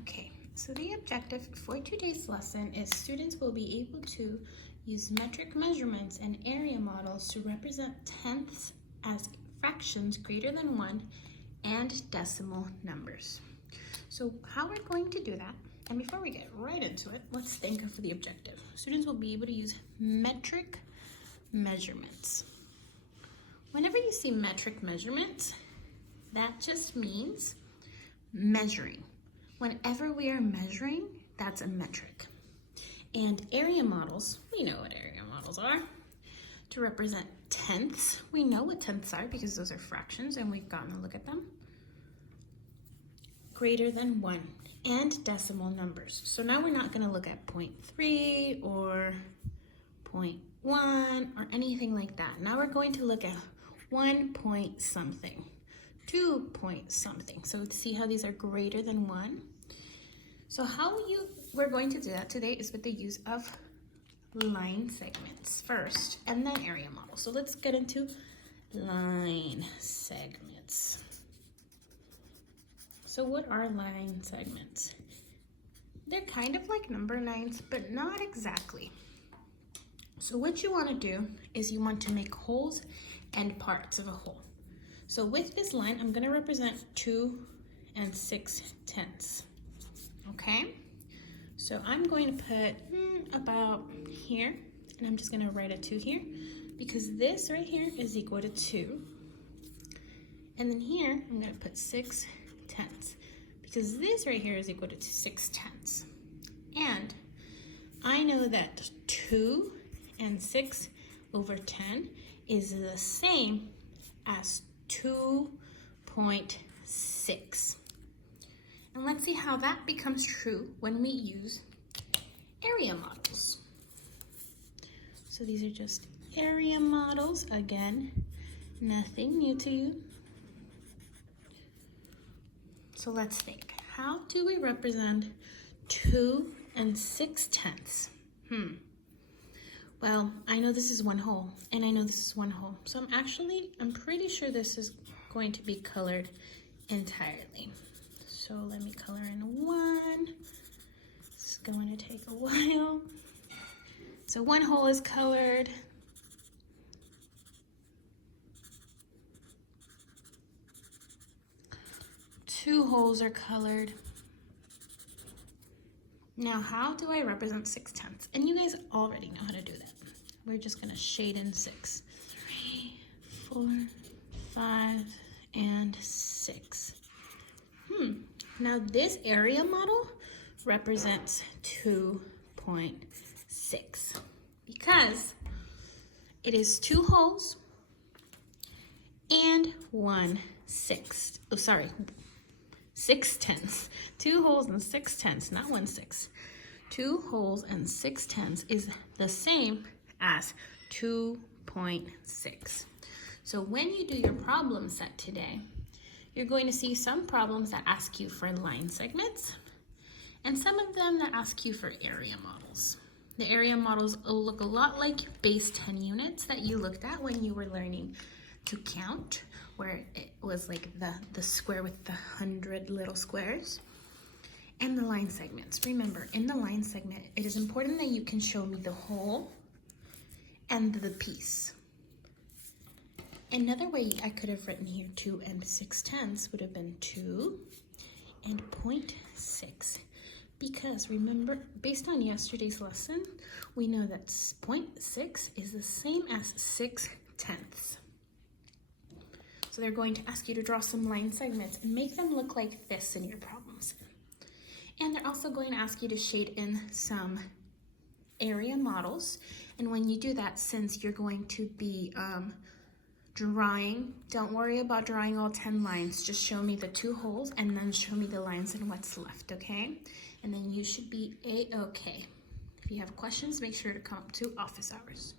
Okay, so the objective for today's lesson is students will be able to use metric measurements and area models to represent tenths as fractions greater than 1 and decimal numbers. So how we're going to do that, and before we get right into it, let's think of the objective. Students will be able to use metric measurements. Whenever you see metric measurements, that just means measuring. Whenever we are measuring, that's a metric. And area models, we know what area models are. To represent tenths, we know what tenths are because those are fractions and we've gotten a look at them. Greater than 1 and decimal numbers. So now we're not going to look at 0.3 or 0.1 or anything like that. Now we're going to look at 1 point something, 2 point something. So see how these are greater than 1? So how we're going to do that today is with the use of line segments first and then area models. So let's get into line segments. So what are line segments? They're kind of like number lines, but not exactly. So what you want to do is you want to make wholes and parts of a whole. So with this line, I'm going to represent 2 6/10. Okay? So I'm going to put about here, and I'm just going to write a 2 here because this right here is equal to 2. And then here, I'm going to put 6/10 because this right here is equal to 6/10. And I know that 2 and 6/10 is the same as 2.6. And let's see how that becomes true when we use area models. So these are just area models. Again, nothing new to you. So let's think. How do we represent 2 6/10? Well, I know this is one whole, and I know this is one whole. So I'm pretty sure this is going to be colored entirely. So let me color in 1. It's going to take a while. So one whole is colored. Two wholes are colored. Now, how do I represent 6/10? And you guys already know how to do that. We're just gonna shade in 6. 3, 4, 5, and 6. Now this area model represents 2.6 because it is 2 wholes and 6/10. 2 wholes and 6/10, not 1/6. 2 wholes and 6/10 is the same as 2.6. So when you do your problem set today, you're going to see some problems that ask you for line segments and some of them that ask you for area models. The area models look a lot like base 10 units that you looked at when you were learning to count, where it was like the square with the 100 little squares. And the line segments. Remember, in the line segment, it is important that you can show me the whole and the piece. Another way I could have written here 2 6/10 would have been 2 and 0.6. Because remember, based on yesterday's lesson, we know that 0.6 is the same as 6/10. So they're going to ask you to draw some line segments and make them look like this in your problems. And they're also going to ask you to shade in some area models. And when you do that, since you're going to be drawing, don't worry about drawing all 10 lines. Just show me the 2 holes and then show me the lines and what's left, okay? And then you should be A-okay. If you have questions, make sure to come to office hours.